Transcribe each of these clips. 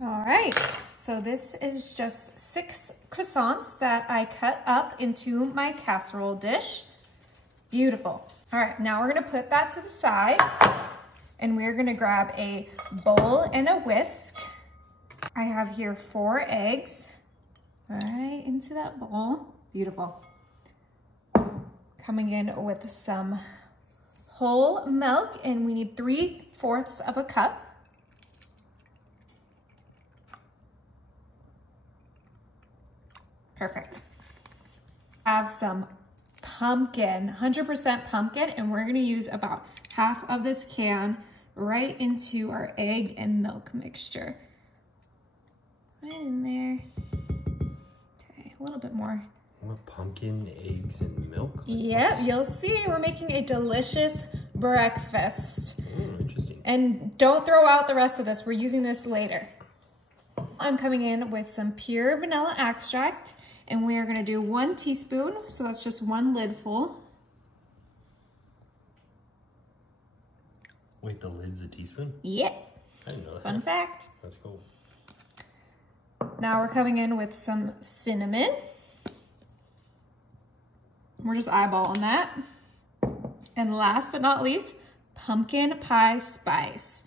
All right, so this is just 6 croissants that I cut up into my casserole dish. Beautiful. All right, now we're gonna put that to the side and we're gonna grab a bowl and a whisk. I have here 4 eggs, right into that bowl. Beautiful. Coming in with some whole milk, and we need 3/4 of a cup. Perfect. Have some pumpkin, 100% pumpkin, and we're gonna use about half of this can right into our egg and milk mixture. Right in there. Okay, a little bit more. What, pumpkin, eggs, and milk? Yep, you'll see. We're making a delicious breakfast. Interesting. And don't throw out the rest of this. We're using this later. I'm coming in with some pure vanilla extract, and we are gonna do 1 teaspoon, so that's just 1 lid full. Wait, the lid's a teaspoon? Yep. I didn't know that. Fun fact. That's cool. Now we're coming in with some cinnamon. We're just eyeballing that. And last but not least, pumpkin pie spice.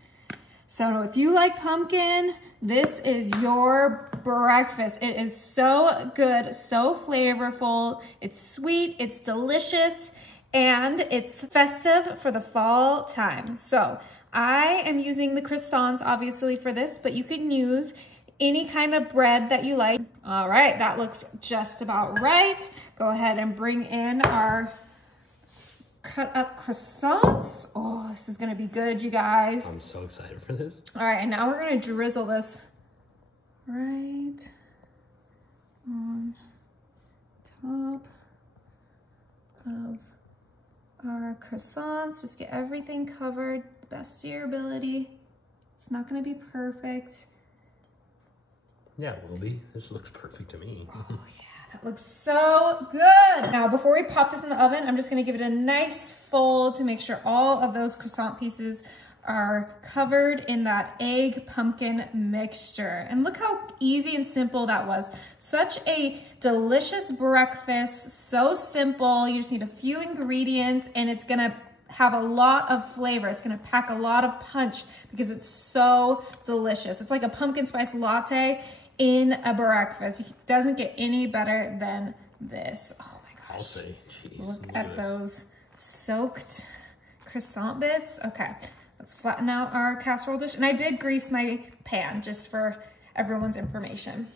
So if you like pumpkin, this is your breakfast. It is so good, so flavorful. It's sweet, it's delicious, and it's festive for the fall time. So I am using the croissants obviously for this, but you can use any kind of bread that you like. All right, that looks just about right. Go ahead and bring in our cut up croissants. Oh, this is gonna be good, you guys. I'm so excited for this. All right, and now we're gonna drizzle this right on top of our croissants. Just get everything covered the best of your ability. It's not gonna be perfect. Yeah, it will be. This looks perfect to me. Oh yeah, that looks so good. Now, before we pop this in the oven, I'm just gonna give it a nice fold to make sure all of those croissant pieces are covered in that egg pumpkin mixture. And look how easy and simple that was. Such a delicious breakfast, so simple. You just need a few ingredients and it's gonna have a lot of flavor. It's gonna pack a lot of punch because it's so delicious. It's like a pumpkin spice latte in a breakfast. It doesn't get any better than this. Oh my gosh. I'll say, geez, Look at those soaked croissant bits. Okay, let's flatten out our casserole dish. And I did grease my pan just for everyone's information.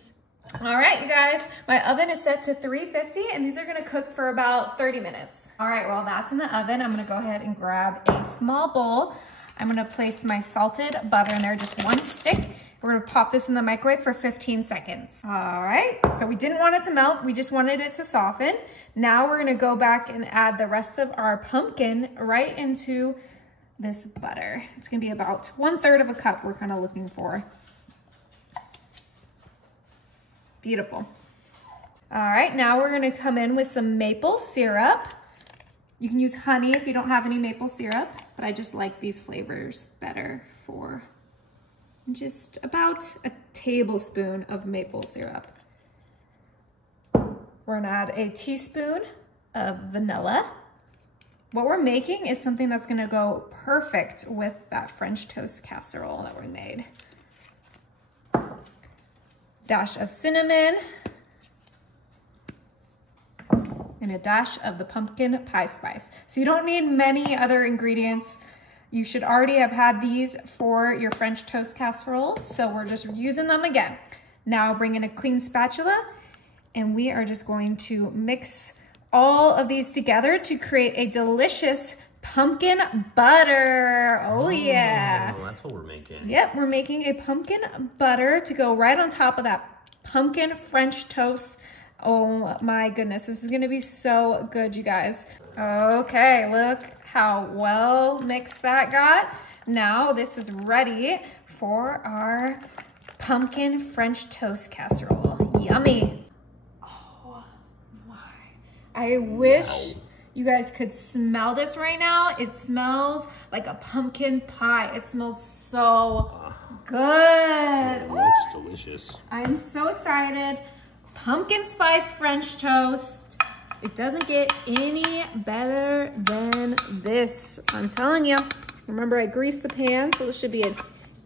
All right, you guys, my oven is set to 350 and these are gonna cook for about 30 minutes. All right, while that's in the oven, I'm gonna go ahead and grab a small bowl. I'm gonna place my salted butter in there, just 1 stick. We're gonna pop this in the microwave for 15 seconds. All right, so we didn't want it to melt, we just wanted it to soften. Now we're gonna go back and add the rest of our pumpkin right into this butter. It's gonna be about 1/3 of a cup we're kind of looking for. Beautiful. All right, now we're gonna come in with some maple syrup. You can use honey if you don't have any maple syrup, but I just like these flavors better for just about a tablespoon of maple syrup. We're gonna add a teaspoon of vanilla. What we're making is something that's gonna go perfect with that French toast casserole that we made. Dash of cinnamon. And a dash of the pumpkin pie spice. So you don't need many other ingredients. You should already have had these for your French toast casserole, so we're just using them again. Now bring in a clean spatula, and we are just going to mix all of these together to create a delicious pumpkin butter. Oh yeah. That's what we're making. Yep, we're making a pumpkin butter to go right on top of that pumpkin French toast. Oh my goodness, this is gonna be so good, you guys. Okay, look how well mixed that got. Now this is ready for our pumpkin French toast casserole. Yummy. Oh my. I wish you guys could smell this right now. It smells like a pumpkin pie. It smells so good. It looks delicious. I'm so excited. Pumpkin spice French toast. It doesn't get any better than this. I'm telling you. Remember, I greased the pan, so this should be an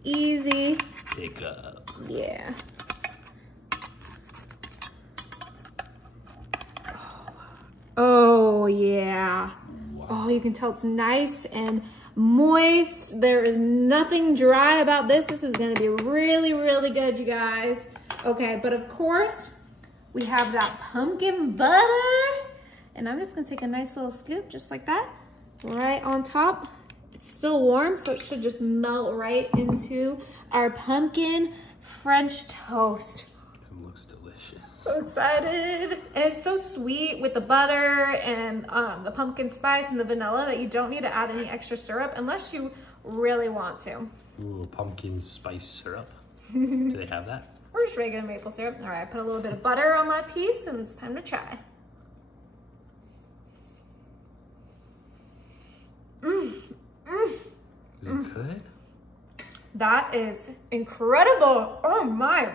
easy Pick up. Yeah. Oh, yeah. Wow. Oh, you can tell it's nice and moist. There is nothing dry about this. This is gonna be really, really good, you guys. Okay, but of course, we have that pumpkin butter. And I'm just gonna take a nice little scoop, just like that, right on top. It's still warm, so it should just melt right into our pumpkin French toast. It looks delicious. So excited. And it's so sweet with the butter and the pumpkin spice and the vanilla that you don't need to add any extra syrup unless you really want to. Ooh, pumpkin spice syrup. Do they have that? Or just regular maple syrup. All right, I put a little bit of butter on my piece and it's time to try. Is it good? That is incredible. Oh my